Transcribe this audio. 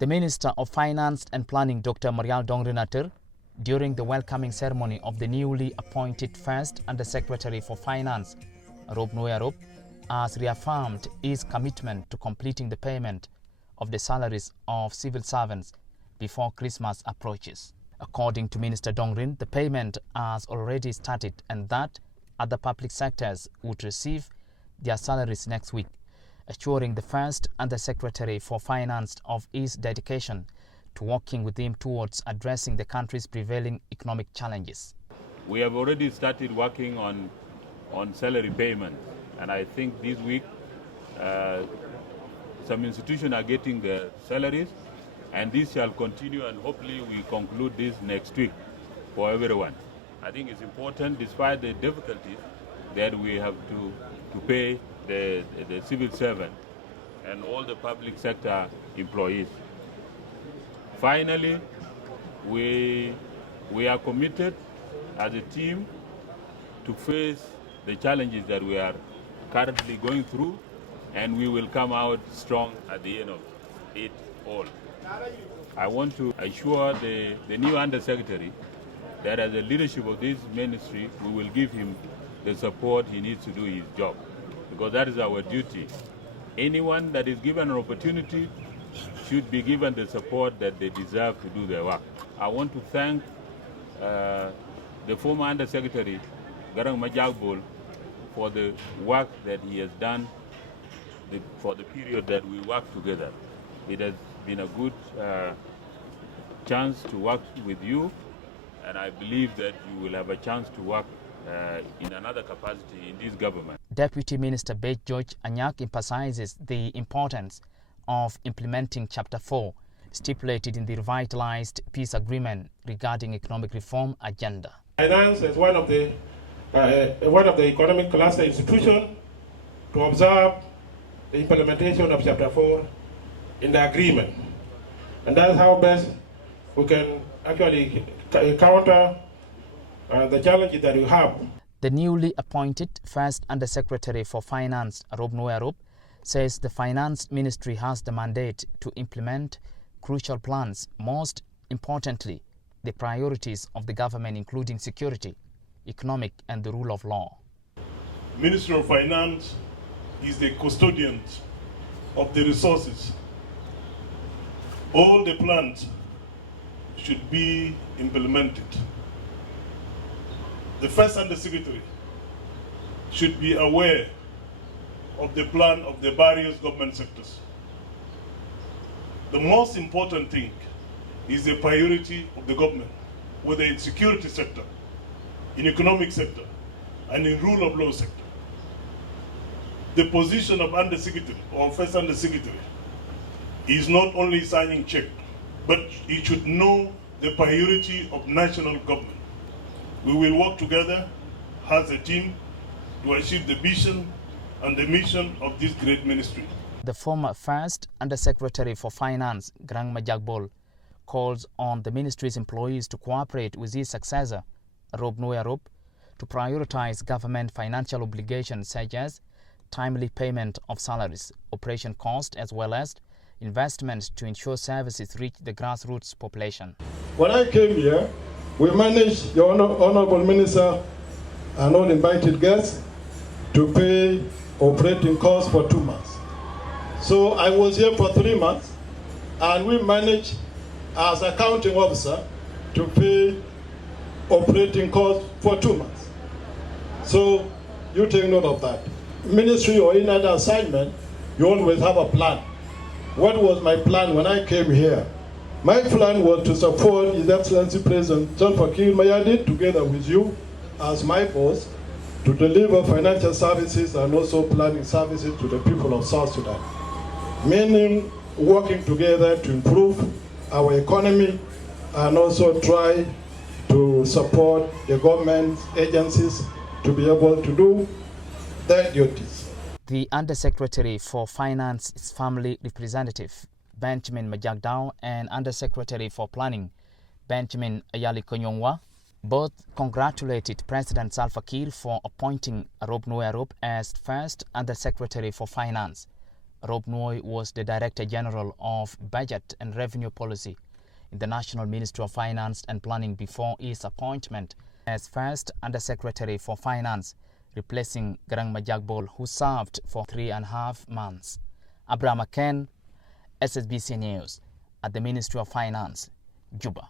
The Minister of Finance and Planning, Dr. Marial Dongrinater, during the welcoming ceremony of the newly appointed first Undersecretary for Finance, Rob Noyarop, has reaffirmed his commitment to completing the payment of the salaries of civil servants before Christmas approaches. According to Minister Dongrin, the payment has already started and that other public sectors would receive their salaries next week, assuring the first Undersecretary for Finance of his dedication to working with him towards addressing the country's prevailing economic challenges. We have already started working on salary payments, and I think this week some institutions are getting their salaries, and this shall continue, and hopefully we conclude this next week for everyone. I think it's important, despite the difficulties, that we have to pay the civil servant and all the public sector employees. Finally, we are committed as a team to face the challenges that we are currently going through, and we will come out strong at the end of it all. I want to assure the new Undersecretary that as the leadership of this ministry, we will give him the support he needs to do his job, because that is our duty. Anyone that is given an opportunity should be given the support that they deserve to do their work. I want to thank the former Undersecretary, Garang Majagbol, for the work that he has done for the period that we worked together. It has been a good chance to work with you, and I believe that you will have a chance to work in another capacity in this government. Deputy Minister Bej George Anyak emphasizes the importance of implementing Chapter 4 stipulated in the revitalized peace agreement regarding economic reform agenda. Finance is one of the economic cluster institutions to observe the implementation of Chapter 4 in the agreement. And that's how best we can actually counter the challenges that we have. The newly appointed first Undersecretary for Finance, Rob Noyarop, says the Finance Ministry has the mandate to implement crucial plans, most importantly, the priorities of the government, including security, economic and the rule of law. Ministry of Finance is the custodian of the resources. All the plans should be implemented. The first Undersecretary should be aware of the plan of the various government sectors. The most important thing is the priority of the government, whether in security sector, in economic sector, and in rule of law sector. The position of Undersecretary or first Undersecretary is not only signing check, but he should know the priority of national government. We will work together as a team to achieve the vision and the mission of this great ministry. The former first Undersecretary for Finance, Garang Majagbol, calls on the ministry's employees to cooperate with his successor, Rob Noyarop, to prioritize government financial obligations such as timely payment of salaries, operation costs, as well as investments to ensure services reach the grassroots population. When I came here, we managed, your Honorable Minister and all invited guests, to pay operating costs for 2 months. So I was here for 3 months, and we managed, as accounting officer, to pay operating costs for 2 months. So you take note of that. Ministry or any other assignment, you always have a plan. What was my plan when I came here? My plan was to support His Excellency President John Fakir Mayardit, together with you as my boss, to deliver financial services and also planning services to the people of South Sudan. Meaning working together to improve our economy and also try to support the government agencies to be able to do their duties. The Undersecretary for Finance's family representative, Benjamin Majagdao, and Undersecretary for Planning, Benjamin Ayali Konyongwa, both congratulated President Salva Kiir for appointing Rob Noyarop as first Undersecretary for Finance. Rob Noi was the Director General of Budget and Revenue Policy in the National Ministry of Finance and Planning before his appointment as first Undersecretary for Finance, replacing Garang Majagbol, who served for 3.5 months. Abraham Aken, SSBC News, at the Ministry of Finance, Juba.